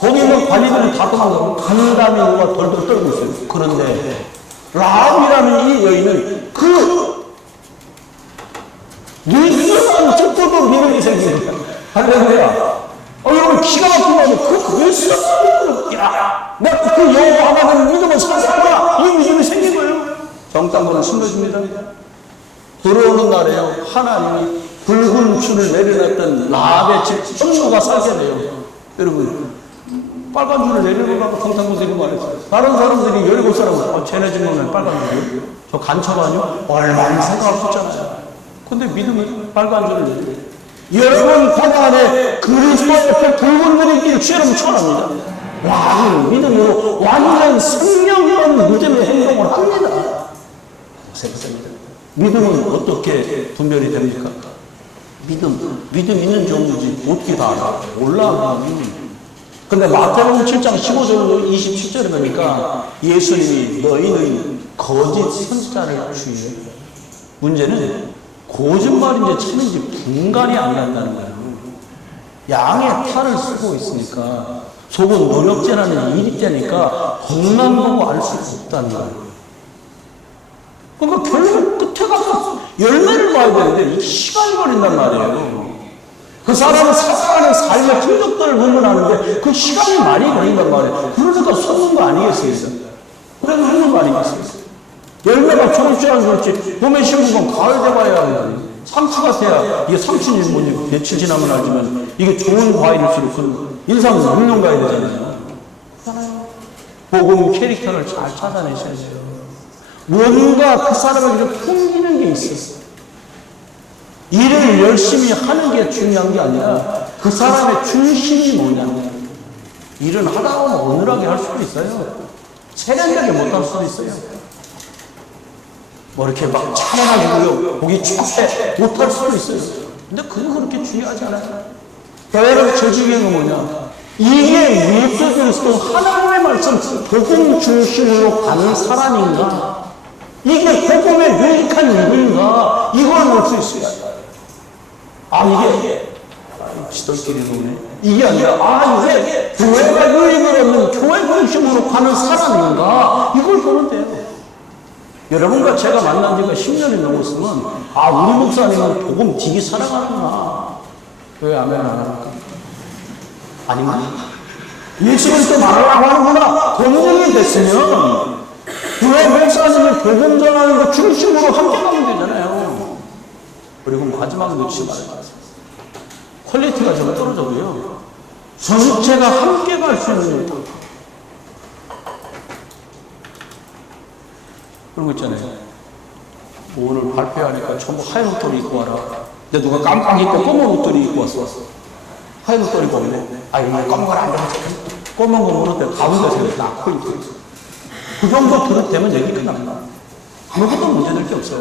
거기 있는 관리들은 다 도망가고 간담이 누가 돌돌 떨고 있어요. 그런데 라합이라는 이 여인은 그 뉴스만 듣고도 믿음이 생기는 거야. 할렐루야. 여러분 기가 막힌 말이에요. 그 뉴스만 야, 내가 그 여호와 하나님을 믿으면 살아라. 이 믿음이 생긴 거예요. 정당번은 숨겨줍니다. 들어오는 날에요. 하나님이 붉은 줄을 내려놨던 라합의 집 전부가 살게 돼요. 여러분, 빨간 줄을 내려놓으라고 정당번들이 말했어요. 다른 사람들이 17사람은 쟤네 집 보면 빨간 줄이요? 저 간첩 아니요? 얼마나 생각 없었잖아요. 근데 믿음이 빨간 줄을 내려요. 여러분 고난에 그리스도 옆에 붉은 줄이 있기를 주여러분 축원합니다. 와, 믿음으로 완전 생명이라는 믿음의 행동을 합니다. 믿음은 어떻게 분별이 됩니까? 믿음 있는지 없는지 어떻게 다 알아? 몰라. 근데 마태복음 7장 15절 27절에 보니까 예수님이 너희는 거짓 선지자를 주의해. 문제는 거짓말인지 참인지 분간이 안 난다는 거예요. 양의 탈을 쓰고 있으니까 속은 노력제라는 일이 되니까 겉만 보고 알 수 없다는 거예요. 그러니까 결국 끝에 가서 열매를 봐야 되는데 이게 시간이 걸린단 말이에요. 그 사람은 살아가는 삶의 흔적들을 구분하는데 그 시간이 많이 걸린단 말이에요. 그러니까 속는 거 아니겠어요? 그래도 속는 거 아니겠어요? 열매가 좋을지 안 좋을지 봄에 심은 건 가을 돼봐야 하는 상추가 돼야 이게 상추니 뭐니 며칠 지나면 알지만 이게 좋은 과일일수록 그 인상 먹는 가야 되잖아요. 복음 캐릭터를 잘 찾아내셔야 돼요. 뭔가 그 사람에게 풍기는 게 있었어요. 일을 열심히 하는 게 중요한 게 아니라 그 사람의 중심이 뭐냐. 일은 하다 보면 어눌하게 할 수도 있어요. 세련되게 못할 수도 있어요. 뭐 이렇게 막 찬양하고요, 보기 좋게 못할 수도 있어요. 근데 그건 그렇게 중요하지 않아요. 여러분, 저 중요한 건 뭐냐? 이게 예수 그리스도 하나님의 말씀, 복음 중심으로 가는 사람인가? 이게 복음의 유익한 일인가? 이걸 볼 수 있어요. 이게 지들끼리 노네. 이게 아니라, 이게 교회가 유익을 얻는 교회 중심으로 가는 사람인가? 이걸 보면 돼요. 여러분과 제가 만난 지가 10년이 넘었으면, 우리 목사님은 복음 되게 살아가는구나. 왜 아멘 안 합니까? 아닙니까? 예수 그리스도 말하라고 하는구나. 본능이 됐으면, 교회 목사님이 복음 전하는 거 중심으로 함께 가면 되잖아요. 그리고 마지막 놓치지 말아요. 퀄리티가 좀 떨어져도요. 전체가 함께 갈 수 있는 그런 거 있잖아요. 뭐 오늘 발표하니까 전부 하얀 옷들이 입고 와라. 근데 누가 깜빡 입고 검은 옷들이 입고 왔어. 하얀 옷들이 입고 왔네. 이거 검은 걸 안 입어서 검은 거 모르는데 가운데서 딱 입고 있어. 그 정도 되면 얘기 끝납니다. 아무것도 문제될 게 없어요.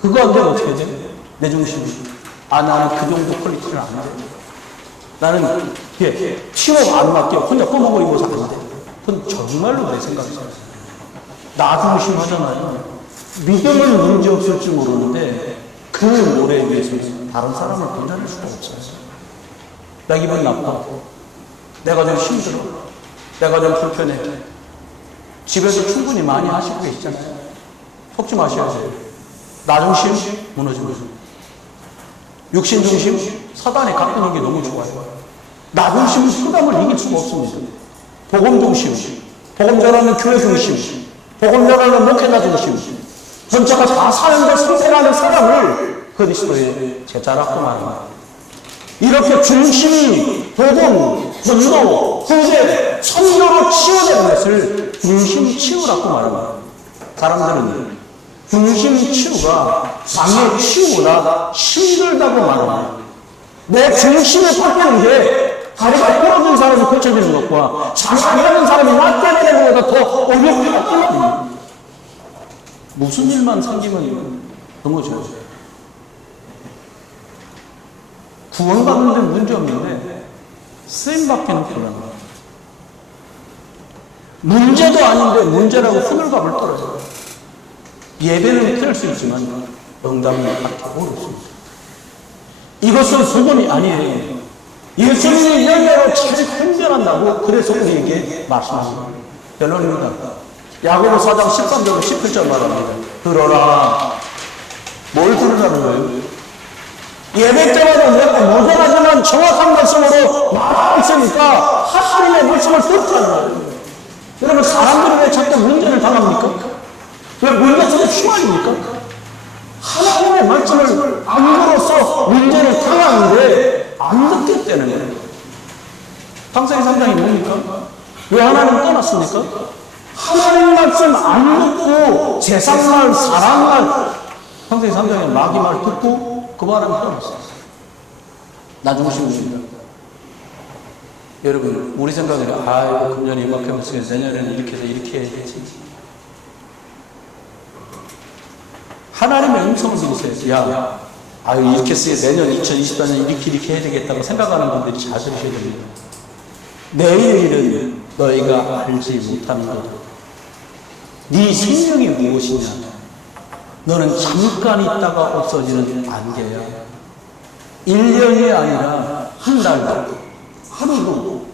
그거 안 되면 어떻게 돼? 내 중심이. 나는 그 정도 퀄리티를 안 돼. 나는 취업 안 맞게 혼자 검은 거 입어서 안 돼. 그건 정말로 내 생각이잖아요. 나 중심 하잖아요. 믿음은 문제 없을지 모르는데 그 노래에 비해서 다른 사람을 건져낼 수가 없어요. 나 기분이 나빠. 내가 좀 힘들어. 내가 좀 불편해. 집에서 충분히 많이 하시고 계시잖아요. 속지 마셔야 돼요. 나 중심 무너지는 거죠. 육신 중심 사단이 가꾸는 게 너무 좋아요. 나 중심은 사단을 이길 수가 없습니다. 복음 중심, 복음 전하는 교회 중심, 복음 전하는 목회자 중심, 전체가 다 사는데 선택하는 사람을 그리스도의 제자라고 말합니다. 이렇게 중심이 도덕, 분노, 후회, 선교로 치유되는 것을 중심 치유라고 말합니다. 사람들은 중심 치유가 장애 치유보다 힘들다고 말합니다. 내 중심에 꺾이는 게 다리가 부러진 사람이 고쳐지는 것과 장애하는 사람이 낫게 되는 것보다 더 어렵다. 무슨 일만 생기면 넘어져요. 구원받는 데 문제 없는데 쓰임받기는 불안해요. 문제도 아닌데 문제라고 호들갑을 떨어져요. 예배는 필요할 수 있지만 응답은 받기 어렵습니다. 이것은 소문이 아니에요. 예수님이 열매로 잘 훈련한다고 그래서 우리에게 말씀합니다. 결론입니다. 야고보 4장 13절 17절 말합니다. 들어라. 뭘 들으라는 거예요? 예배 때마다 내가 모자라지만 정확한 말씀으로 말씀이니까 하나님의 말씀을 듣자는 거예요. 여러분, 사람들이 왜 자꾸 문제를 당합니까? 왜 문제 속에 휘말립니까? 하나님의 말씀을 안 들어서 문제를 당하는데 안 듣기 때문에. 창세기 3장이 뭡니까? 왜 하나님 떠났습니까? 하나님 말씀 안 듣고 세상말, 사람말, 창세기 3장에 마귀 말 듣고 그 바람에 떠났어요. 나 중심입니다. 여러분, 우리 생각에 아이고 금년에 이만큼에서 내년에는 이렇게 해서 이렇게 해야 되지. 하나님의 음성을 들으세요. 야, 아유 이렇게 쓰여 내년 2024년 이렇게 해야 되겠다고 생각하는 분들이 잘 들으셔야 됩니다. 내일 일은 너희가 알지 못하는 것. 네 생명이 무엇이냐? 너는 잠깐 있다가 없어지는 안개야. 1년이 아니라 한 달도, 하루도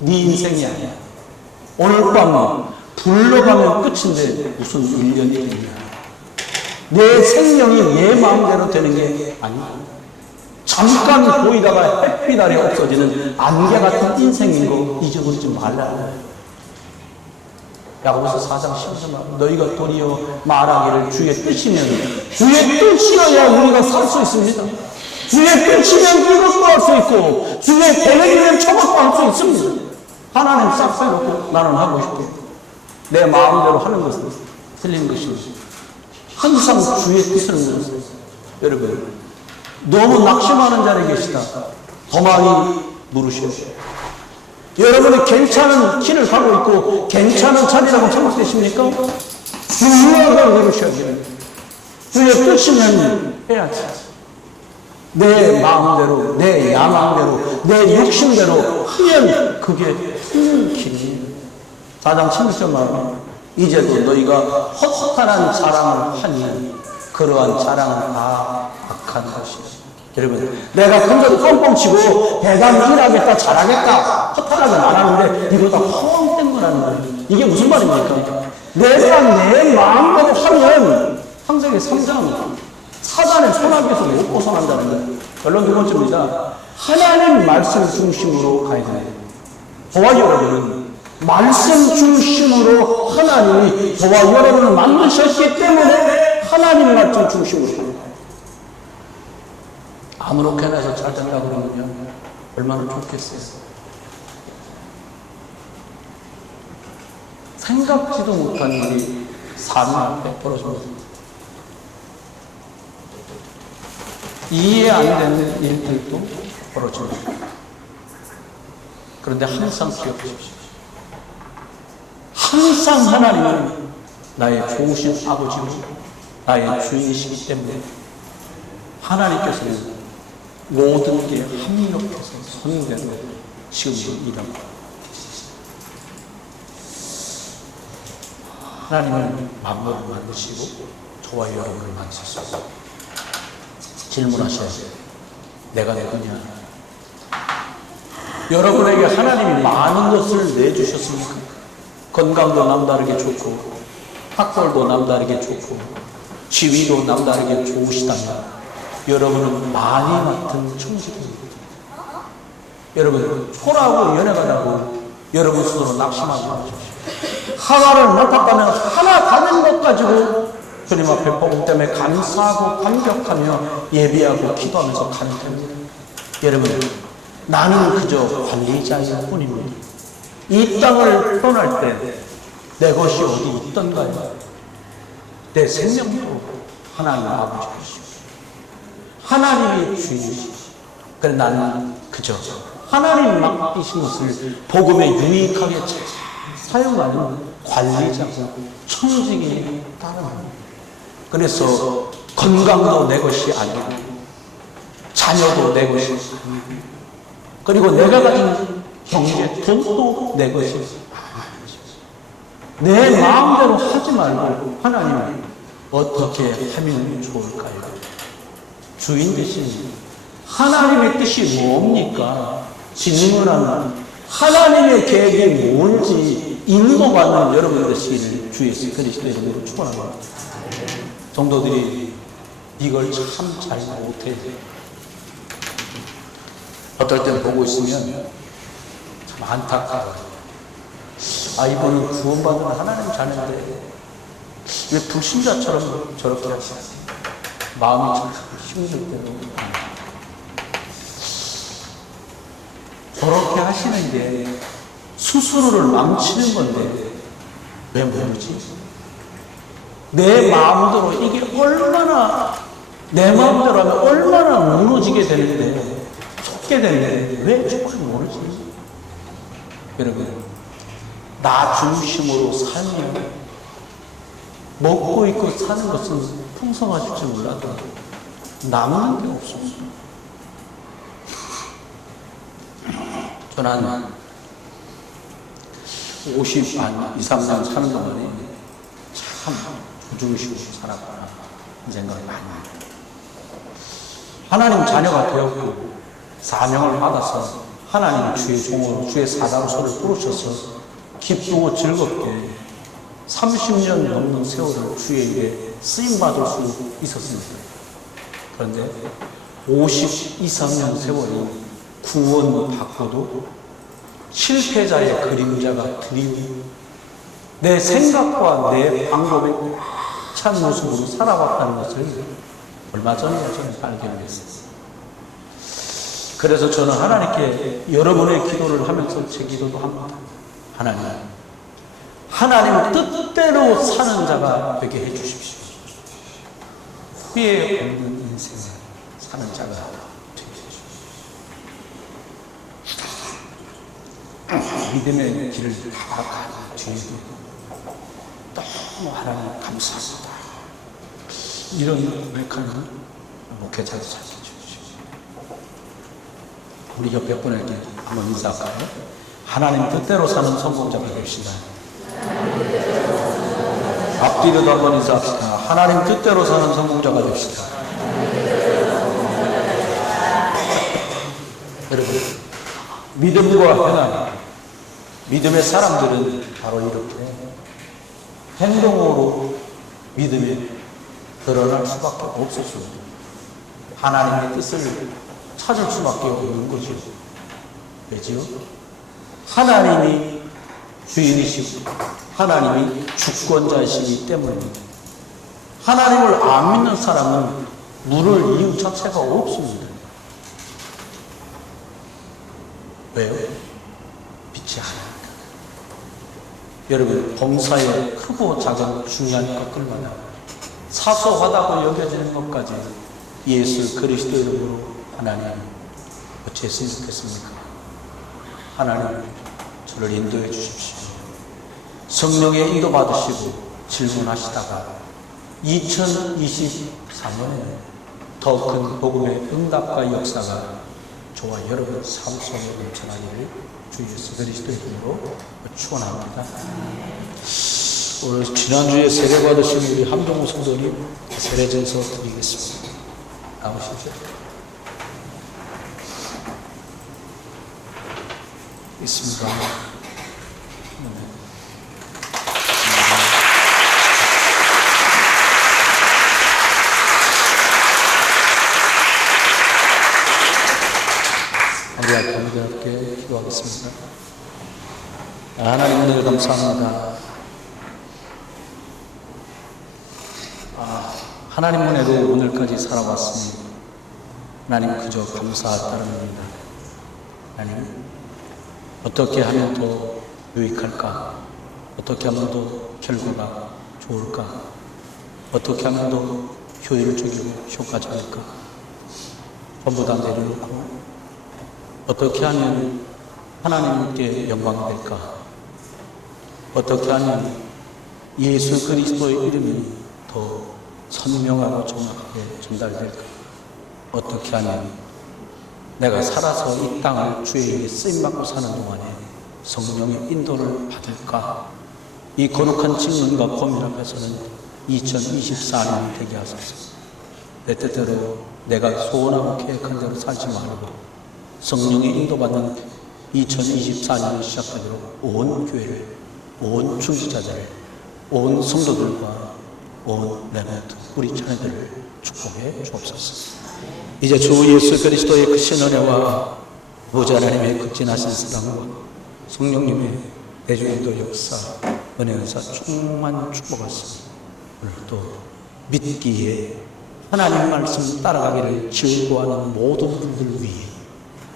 네 인생이 아니야. 오늘 밤 불러가면 끝인데 무슨 1년이 되냐? 내 생명이 내 마음대로 되는 게 아니야. 잠깐 보이다가 햇빛 아래 없어지는 안개 같은 인생인 거 잊어버리지 말라. 야고보서 4장 10절 너희가 도리어 말하기를 주의 뜻이면 주의 뜻이어야 우리가 살 수 있습니다. 주의 뜻이면 이것도 할 수 있고 주의 계획이면 저것도 할 수 있습니다. 하나님 싹 빼놓고 나는 하고 싶고 내 마음대로 하는 것은 틀린 것입니다. 항상 주의 뜻을 물으세요. 여러분, 너무 낙심하는 자리에 계시다. 더 많이 물으셔야 돼요. 여러분이 괜찮은 길을 가고 있고 괜찮은 자리라고 생각되십니까? 중요한 걸 물으셔야 돼요. 주의 뜻이면 해야지. 내 마음대로, 내 야망대로, 내 욕심대로 하면 그게 큰 길이에요. 4장 16절 말합니다. 이제도 너희가 헛헛한 자랑을 하니 그러한 자랑은 다 악한 것이다. 여러분, 내가 큰소리 뻥뻥 치고 대단 일하겠다, 잘하겠다 헛헛하게 말하는데 이거 다 허황된 거라는 거예요. 이게 무슨 말입니까? 내가 내 마음대로 하면 창세기 3장 사단의 손아귀에서 못 벗어난다는 거예요. 결론 두 번째입니다. 하나님 말씀 중심으로 가야 돼요. 저와 여러분은 말씀 중심으로 하나님이 저와 여러분을 만드셨기 때문에 하나님 말씀 중심으로 가야 돼요. 아무렇게나 해서 잘 된다 그러면 얼마나 좋겠어요. 생각지도 못한 일이 삶 앞에 벌어집니다. 이해 안 되는 일들도 벌어집니다. 그런데 항상 기억하십시오. 항상 하나님은 나의 좋으신 아버지로 나의 주인이시기 때문에 하나님께서는 모든 게 합력해서 선행되는 지금도 일합니다. 하나님은 만물을 만드시고 저와 여러분을 만드셨습니다. 질문하셔야 돼요. 내가 누구냐? 여러분에게 하나님이 많은 것을 내주셨습니까? 건강도 남다르게 좋고 학벌도 남다르게 좋고 지위도 남다르게 좋으시다면 여러분은 많이 맡은 청지기입니다. 여러분, 초라하고 연약하다고 여러분 스스로 낙심하지 마십시오. 하나를 맡았다면 하나 다른 것 가지고 주님 앞에 복음 때문에 감사하고 감격하며 예비하고 기도하면서 가는 겁니다. 여러분, 나는 그저 관리자일 뿐입니다. 이 땅을 떠날 때 내 것이 어디 있던가요? 내 생명도 하나님 아버지이시고 하나님의 주인이시고, 그래 나는 그저 하나님 맡기신 것을 복음에 유익하게 잘 사용하는 관리자고 청직이 따릅니다. 그래서 건강도 내 것이 아니고 자녀도 내 것이 아니고, 그리고 내가 가진 경제, 돈도 내 것이 아니고, 내 마음대로 하지 말고 하나님 어떻게 하면 좋을까요? 주인 되신 하나님의 뜻이 뭡니까? 질문하는 하나님의 계획이 뭔지 인도받는 여러분 되시기를 주 예수 그리스도 이름으로 축원합니다. 성도들이 이걸 참 잘 못해. 어떨 때는 보고 있으면 참 안타까워요. 아, 이분은 구원받은 하나님 자녀인데 왜 불신자처럼 저렇게 하시지? 마음이 참 힘들 때도 저렇게 하시는 게 스스로를 망치는 건데 왜 모르지? 내 마음대로 이게 얼마나, 내 마음대로 하면 얼마나 무너지게 되는데, 속게 되는데 왜 조금 모르지? 여러분, 나 중심으로 살면 먹고 있고 사는 것은 풍성하실지 몰라도 남는 게 없었어. 저는 한 50, 한 2, 3년 사는 동안에 참 부중식으로 살았구나 이 생각이 많이 나요. 하나님 자녀가 되었고 사명을 받아서 하나님 주의 종으로 주의 사당소를 부르셔서 기쁘고 즐겁게 30년 넘는 세월을 주의 일에 쓰임받을 수 있었습니다. 그런데 52, 3년 세월이 구원받고도 실패자의 그림자가 드리운 내 생각과 내 방법에 찬 모습으로 살아왔다는 것을 얼마 전에 저는 발견했어요. 그래서 저는 하나님께 여러분의 기도를 하면서 제 기도도 합니다. 하나님 뜻대로 사는 자가 되게 해주십시오. 후회 없는 인생을 사는 자가 되게 해주십시오. 믿음의 길을 걸어가는 뒤에도 너무 하나님 감사합니다. 이런 고백하는 목회자도 찾아주십시오. 우리 옆에 분에게 한번 인사할까요? 하나님 뜻대로 사는 성공자가 됩시다. 앞뒤로도 한번 인사합시다. 하나님 뜻대로 사는 성공자가 됩시다. 여러분, 믿음과 행함, 믿음의 사람들은 바로 이렇게 행동으로 믿음이 드러날 수밖에 없었습니다. 하나님의 뜻을 찾을 수밖에 없는 거죠. 왜죠? 하나님이 주인이시고 하나님이 주권자이시기 때문입니다. 하나님을 안 믿는 사람은 물을 이유 자체가 없습니다. 왜요? 믿지 않으니까. 여러분, 봉사에 크고 작은 중요한 것들마다 사소하다고 여겨지는 것까지 예수 그리스도 이름으로 하나님 어찌했으면 좋겠습니까? 하나님 저를 인도해 주십시오. 성령의 인도 받으시고 질문하시다가 2023년에 더 큰 복음의 응답과 역사가 저와 여러분 삶 속에 넘쳐나기를 주 예수 그리스도의 이름으로 축원합니다. 오늘 지난주에 세례 받으신 우리 함정호 성도님 세례전서 드리겠습니다. 나오시죠. 있습니다. 우리 함께 기도하겠습니다. 하나님 오늘 감사합니다. 하나님 은혜로 오늘까지 살아왔습니다. 하나님 그저 감사 따릅니다. 하나님 어떻게 하면 더 유익할까? 어떻게 하면 더 결과가 좋을까? 어떻게 하면 더 효율적이고 효과적일까? 전부 다 내려놓고 어떻게 하면 하나님께 영광될까? 어떻게 하면 예수 그리스도의 이름이 더 선명하고 정확하게 전달될까? 어떻게 하면 내가 살아서 이 땅을 주의 쓰임받고 사는 동안에 성령의 인도를 받을까? 이 거룩한 질문과 고민 앞에서는 2024년이 되게 하소서. 내 뜻대로 내가 소원하고 계획한 대로 살지 말고 성령의 인도받는 2024년이 시작되도록 온 교회를, 온 중지자들을, 온 성도들과 온 레몬트 우리 자녀들을 축복해 주옵소서. 이제 주 예수 그리스도의 크신 은혜와 아버지 하나님의 극진하신 사랑과 성령님의 내주인도 역사, 은혜 은사 충만 축복하시고 오늘도 믿기에 하나님 말씀 따라가기를 즐거워하는 모든 분들 위해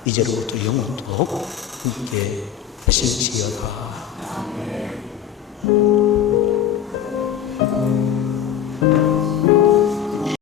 이제로부터 영원토록 함께 하실지어다.